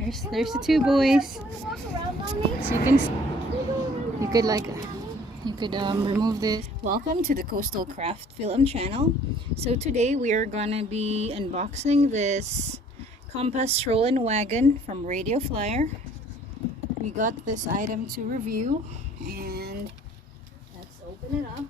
There's the two boys. So you could remove this. Welcome to the Coastal Craft Film channel. So today we are gonna be unboxing this compass Stroll and Wagon from Radioflyer. We got this item to review, and let's open it up.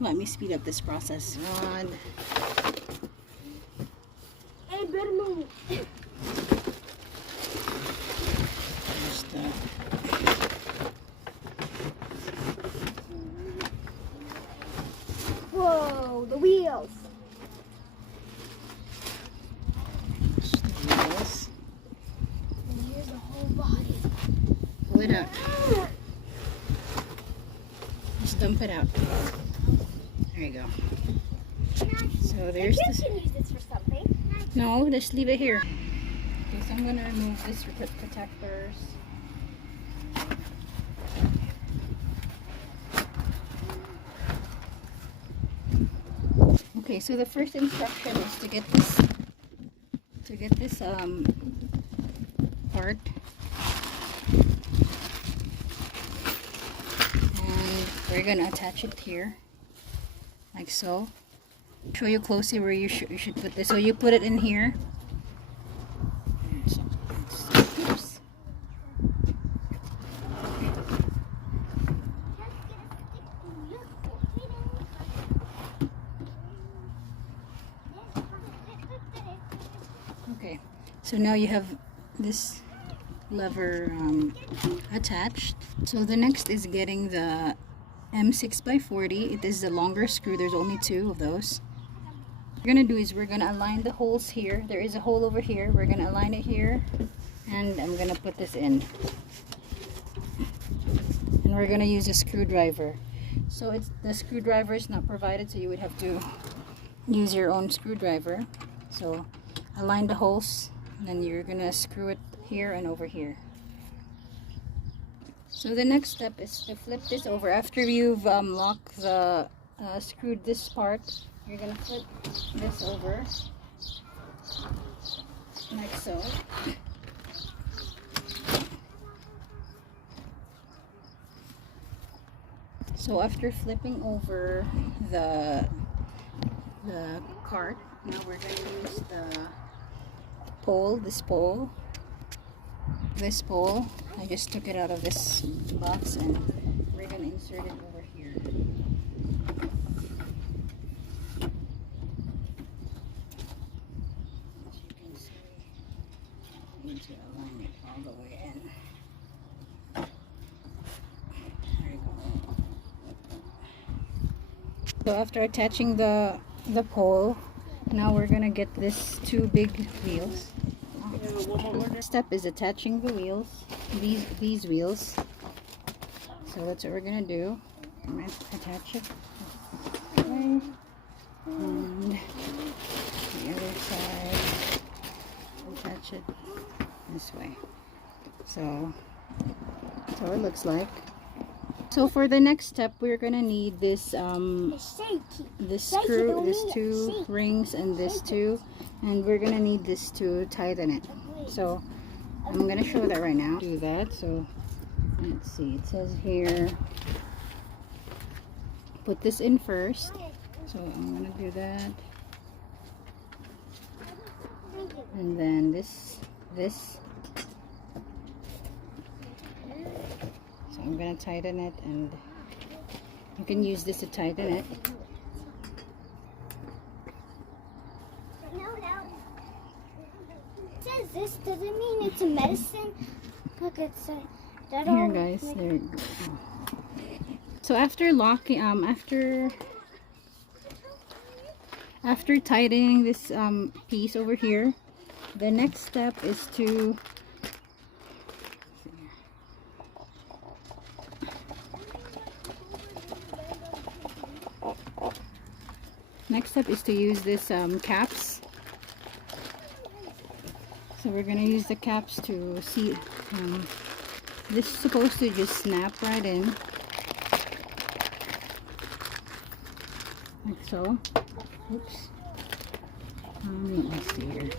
Let me speed up this process. One. Hey, better move. Whoa, the wheels. And here's the whole body. Pull it out. Just dump it out. There you go. So there's the... can use this for something. No, just leave it here. Okay, so I'm going to remove this protectors. Okay, so the first instruction is to get this part, and we're gonna attach it here like so. Show you closely where you should put this. So you put it in here. Oops. Okay, so now you have this lever attached. So the next is getting the M6x40. It is the longer screw. There's only two of those. What we're gonna do is we're gonna align the holes here. There is a hole over here. We're gonna align it here, and I'm gonna put this in. And we're gonna use a screwdriver. So the screwdriver is not provided, so you would have to use your own screwdriver. So align the holes, and then you're gonna screw it here and over here. So the next step is to flip this over. After you've locked the screwed this part, you're gonna flip this over like so. So after flipping over the cart, now we're gonna use the pole, this pole. I just took it out of this box, and we're gonna insert it over here. As you can see, I need to align it all the way in. There you go. So after attaching the pole, now we're gonna get this two big wheels. Step is attaching the wheels, these wheels. So that's what we're gonna do. I'm gonna attach it this way, and the other side, attach it this way. So that's how it looks like. So for the next step, we're gonna need this screw, this two rings, and this two, and we're gonna need this to tighten it. So I'm gonna show that right now. Do that. So let's see. It says here, put this in first. So I'm gonna do that, and then this. So I'm gonna tighten it, and you can use this to tighten it. This doesn't mean it's a medicine. Look, it's that here, guys. There you go. So after locking, after tightening this piece over here, the next step is to use this caps. So we're gonna use the caps to see. This is supposed to just snap right in. so. Oops. Let me see here.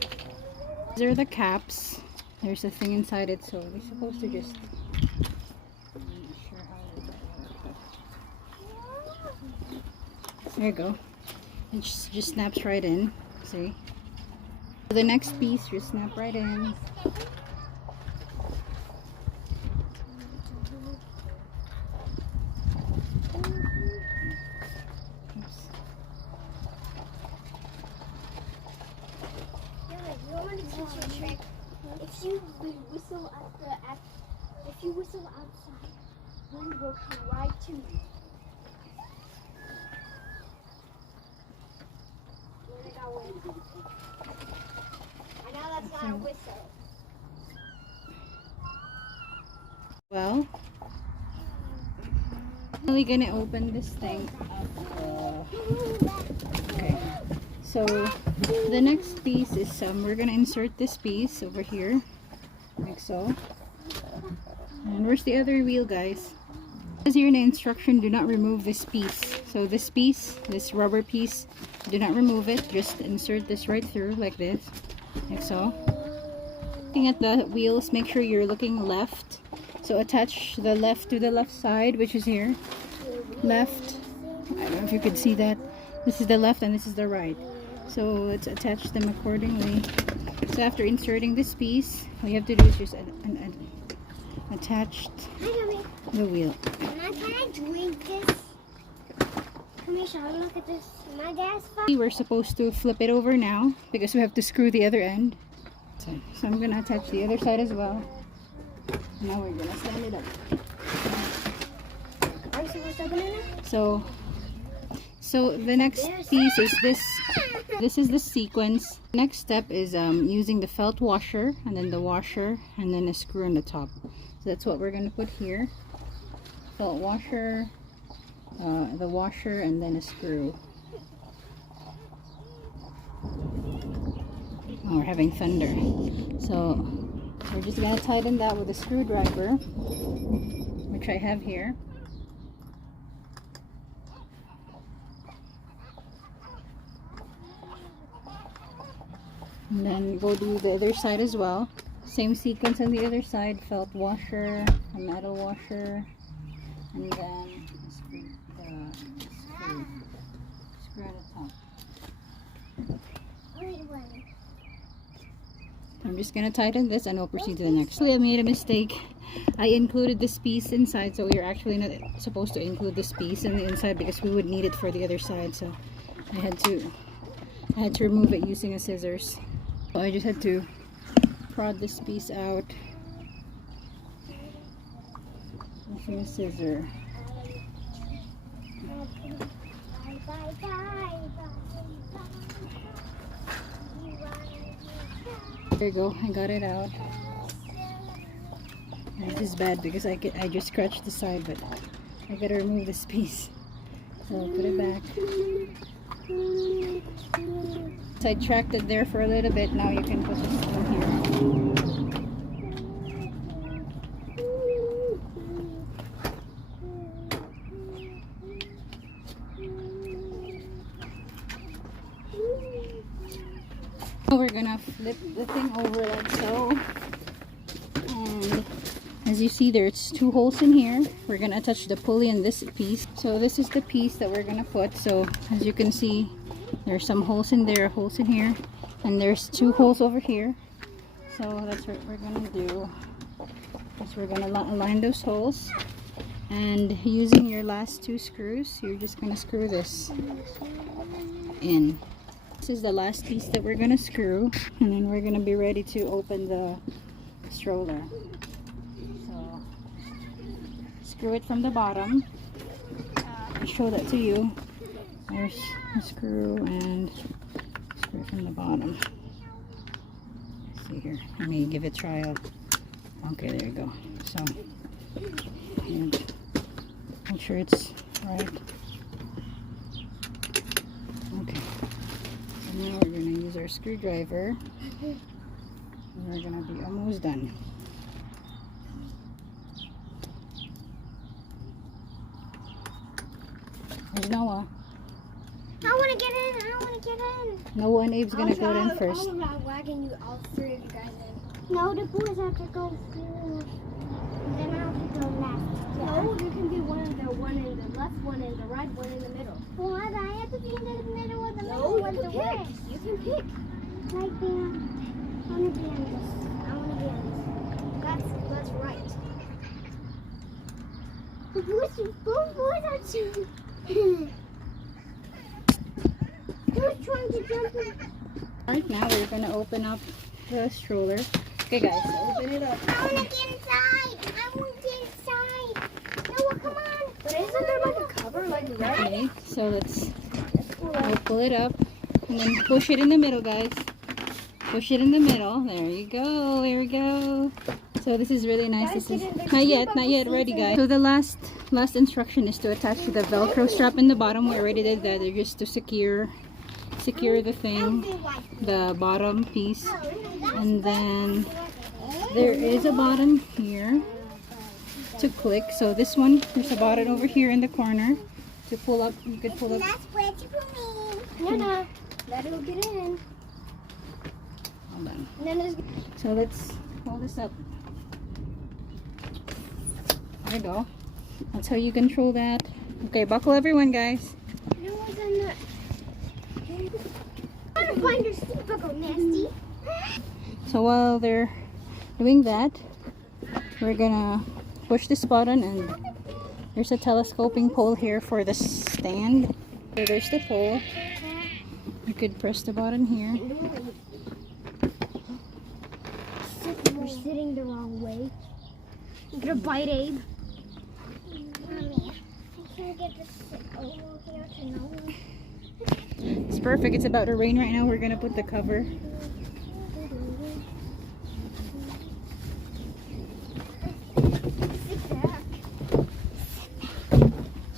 These are the caps. There's a thing inside it, so we're supposed to just. I'm not sure how. There you go. It just snaps right in. See? The next piece just snap right in. If you whistle outside, wind will come right to you. I know that's not a whistle. Well, I'm only gonna open this thing up. Okay. So the next piece is we're gonna insert this piece over here, like so. And where's the other wheel, guys? It says here in the instruction, do not remove this piece. So this piece, this rubber piece, do not remove it. Just insert this right through like this, like so. Looking at the wheels, make sure you're looking left. So attach the left to the left side, which is here. Left. I don't know if you could see that. This is the left and this is the right. So let's attach them accordingly. So after inserting this piece, all you have to do is just attach the wheel. Can I drink this? Come here, Charlotte, look at this. My dad's phone. We're supposed to flip it over now because we have to screw the other end. So I'm going to attach the other side as well. Now we're going to stand it up. Are you supposed to open it now? So the next piece is this. This is the sequence. Next step is using the felt washer, and then the washer, and then a screw on the top. So that's what we're going to put here. Felt washer, the washer, and then a screw. Oh, we're having thunder. So we're just going to tighten that with a screwdriver, which I have here. And then go do the other side as well. Same sequence on the other side. Felt washer, a metal washer, and then screw on the top. I'm just gonna tighten this and we'll proceed to the next. Actually, I made a mistake. I included this piece inside, so we're actually not supposed to include this piece in the inside because we would need it for the other side. So I had to remove it using a scissors. So I just had to prod this piece out using a scissor. There you go, I got it out. This is bad because I just scratched the side, but I gotta remove this piece. So I'll put it back. So I tracked it there for a little bit. Now you can put this in here. Now we're gonna flip the thing over like so. And as you see, there's two holes in here. We're gonna attach the pulley in this piece. So this is the piece that we're gonna put. So as you can see, there's some holes in there, holes in here, and there's two holes over here. So that's what we're gonna do. Is we're gonna align those holes, and using your last two screws, you're just gonna screw this in. This is the last piece that we're gonna screw, and then we're gonna be ready to open the stroller. So screw it from the bottom. I'll show that to you. There's a screw and screw from the bottom. Let's see here. Let me give it a trial. Okay, there you go. So, and make sure it's right. Okay. So now we're going to use our screwdriver. And we're going to be almost done. There's Noah. I want to get in. I want to get in. No, and Abe's gonna go in first. I'll wagon you, all three of you guys in. No, the boys have to go first. And then I have to go left. No, there can be one in the left, one in the right, one in the middle. Well, I have to be in the middle of the No, middle of you the can way. pick. You can pick. Right there. I want to be on this. I want to be on this. That's right. The both boys are too. Who's trying to jump in? Alright, now we're gonna open up the stroller. Okay, guys, open it up. I want to get inside. I want to get inside. Noah, come on. But isn't there like a cover like that? Okay, so we'll pull it up and then push it in the middle, guys. Push it in the middle. There you go. There we go. So this is really nice. Guys, This is get in there. not yet ready, guys. So the last instruction is to attach the Velcro strap in the bottom. We already did that. They're just to secure the thing, the bottom piece, and then there is a button here to click. So this one, there's a button over here in the corner to pull up. You could pull up. That's where to put me. No. Let it get in. Hold on. And then there's So let's hold this up. There you go. That's how you control that. Okay, buckle everyone, guys. Noah's on the. I'm trying to find your seat buckle, nasty. So while they're doing that, we're gonna push this button, and there's a telescoping pole here for the stand. So there's the pole. You could press the button here. You're sitting the wrong way. You're gonna bite Abe. Mommy, I can't get this over here to Noah. It's perfect. It's about to rain right now. We're gonna put the cover.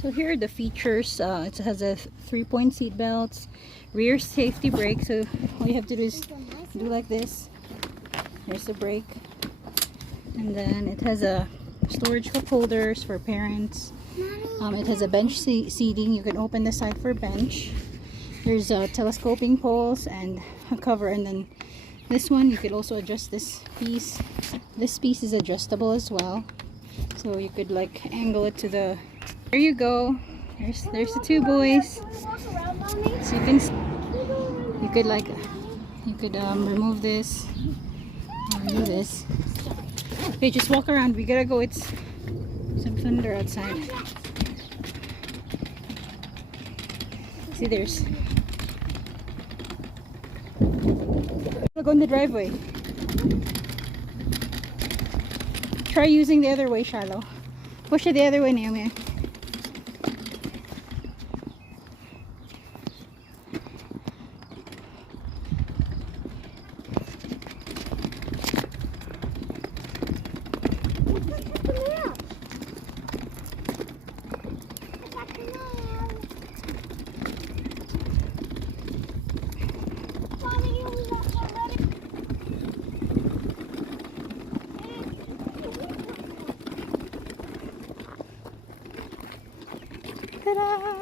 So here are the features. It has a 3-point seat belts, rear safety brake. So all you have to do is do like this. There's the brake, and then it has a storage cup holders for parents. It has a bench seating. You can open the side for bench. There's telescoping poles and a cover, and then this one you could also adjust this piece. This piece is adjustable as well, so you could like angle it to the. There you go. There's the two boys. So you could remove this. Do this. Okay, just walk around. We gotta go. It's some thunder outside. See, there's. Go in the driveway. Try using the other way, Shiloh. Push it the other way, Naomi. Ta-da!